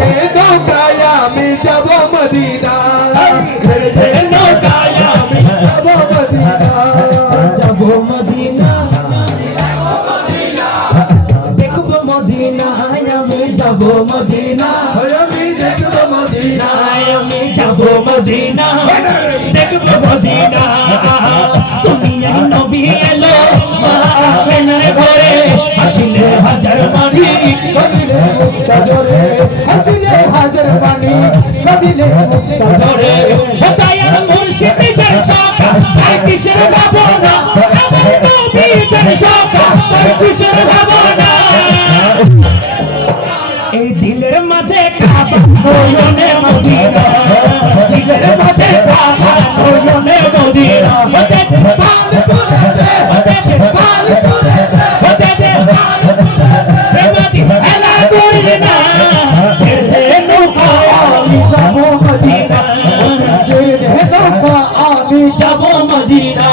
দে নৌকায় আমি যাব মদিনা। ছেড়ে নৌকায় আমি যাব মদিনা। যাব মদিনা। দেখব মদিনায় আমি যাব মদিনা। আমি দেখব মদিনা। আমি যাব মদিনা। দেখব মদিনা। মুক্তা ধরে দয়ার মুর্শিদের শাখা আর কিসের ভাবনা আমার নবীদের শাখা আর কিসের ভাবনা এই দিলের মাঝে কাবা নয়নে দে নৌকা আমি যাব মদিনা।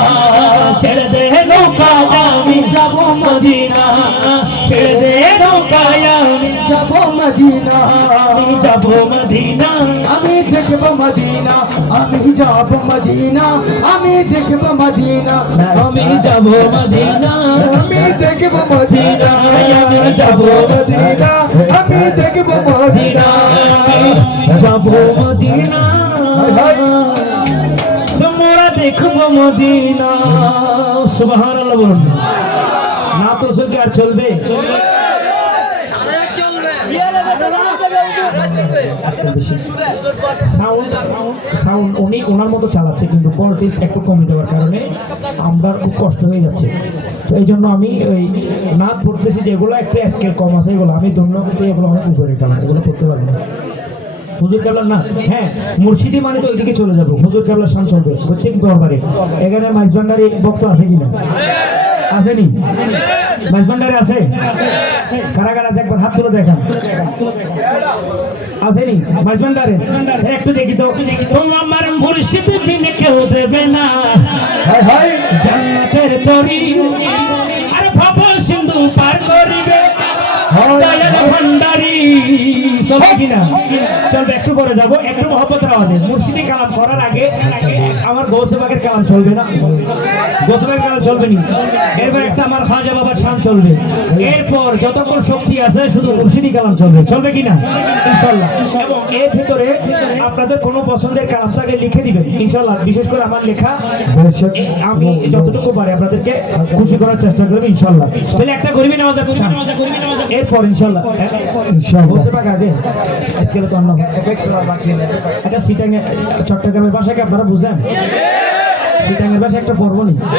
ছেড়ে দে নৌকা আমি যাব মদিনা। ছেড়ে দে নৌকা আমি যাব মদিনা। আমি যাব মদিনা। আমি দেখব মদিনা আমি যাব মদিনা আমি দেখব মদিনা। আমি যাব মদিনা। আমি দেখব মদিনা আমি যাব মদিনা। আমি দেখব মদিনা। যাব মদিনা। দেখব মদিনা। সুবহানাল্লাহ বলুন। না তো সঙ্গে আর চলবে? সাউন্ড সাউন্ড উনি ওনার মতো চালাচ্ছে, কিন্তু একটু কমে যাওয়ার কারণে খুব কষ্ট হয়ে যাচ্ছে। তো এই জন্য আমি ওই নাচ পড়তেছি, যেগুলো একটু স্কেল কম আছে, এগুলো আমি জন্য এগুলো অনেক উপরে এগুলো করতে পারি না। হুজুর কেবলা না হ্যাঁ মুর্শিদি মানে তো ওইদিকে চলে যাব। হুজুর কেবলা চলবে প্রত্যেক ব্যাপারে? এখানে মাইজবান্ডারি ভক্ত আছে কিনা? আসেনি? মাইজবান্ডারি আছে? কারা কারা আছে একবার হাত তুলে দেখান। আসেনি? মাইজবান্ডারে? একটু দেখি তো। তোমরা আমার মুর্শিদ বিনে কেউ দেবে না। জান্নাতের তরি। আরে ভাব সিন্ধু পার করিবে। দয়াল ভান্ডারি সবাই কিনা? চলবে একটু পরে যাব। একটু মহব্বতের আওয়াজে। মুর্শিদি কালাম করার আগে আমার গৌসেবাগের কালাম চলবে না? গৌসেবাগের কালাম চলবে নি? এরপর একটা আমার খাজা বাবার শান চলবে। এরপর যতক্ষণ শক্তি আছে শুধু মুর্শিদি কালাম চলবে। চলবে কিনা? ইনশাল্লাহ এবং এর ভিতরে আপনাদের কোনো পছন্দের কালামটাকে লিখে দিবেন। ইনশাল্লাহ বিশেষ করে আমার লেখা। আমি যতটুকু পারি আপনাদেরকে খুশি করার চেষ্টা করব ইনশাল্লাহ তাহলে একটা গরিবী নেওয়া যাবে এরপর ইনশাল্লাহ আজকে তো অন্য সিটাঙ্গে চট্টগ্রামের ভাষাকে আপনারা বুঝলেন সিটাঙ্গের ভাষা একটা পর্ব নেই।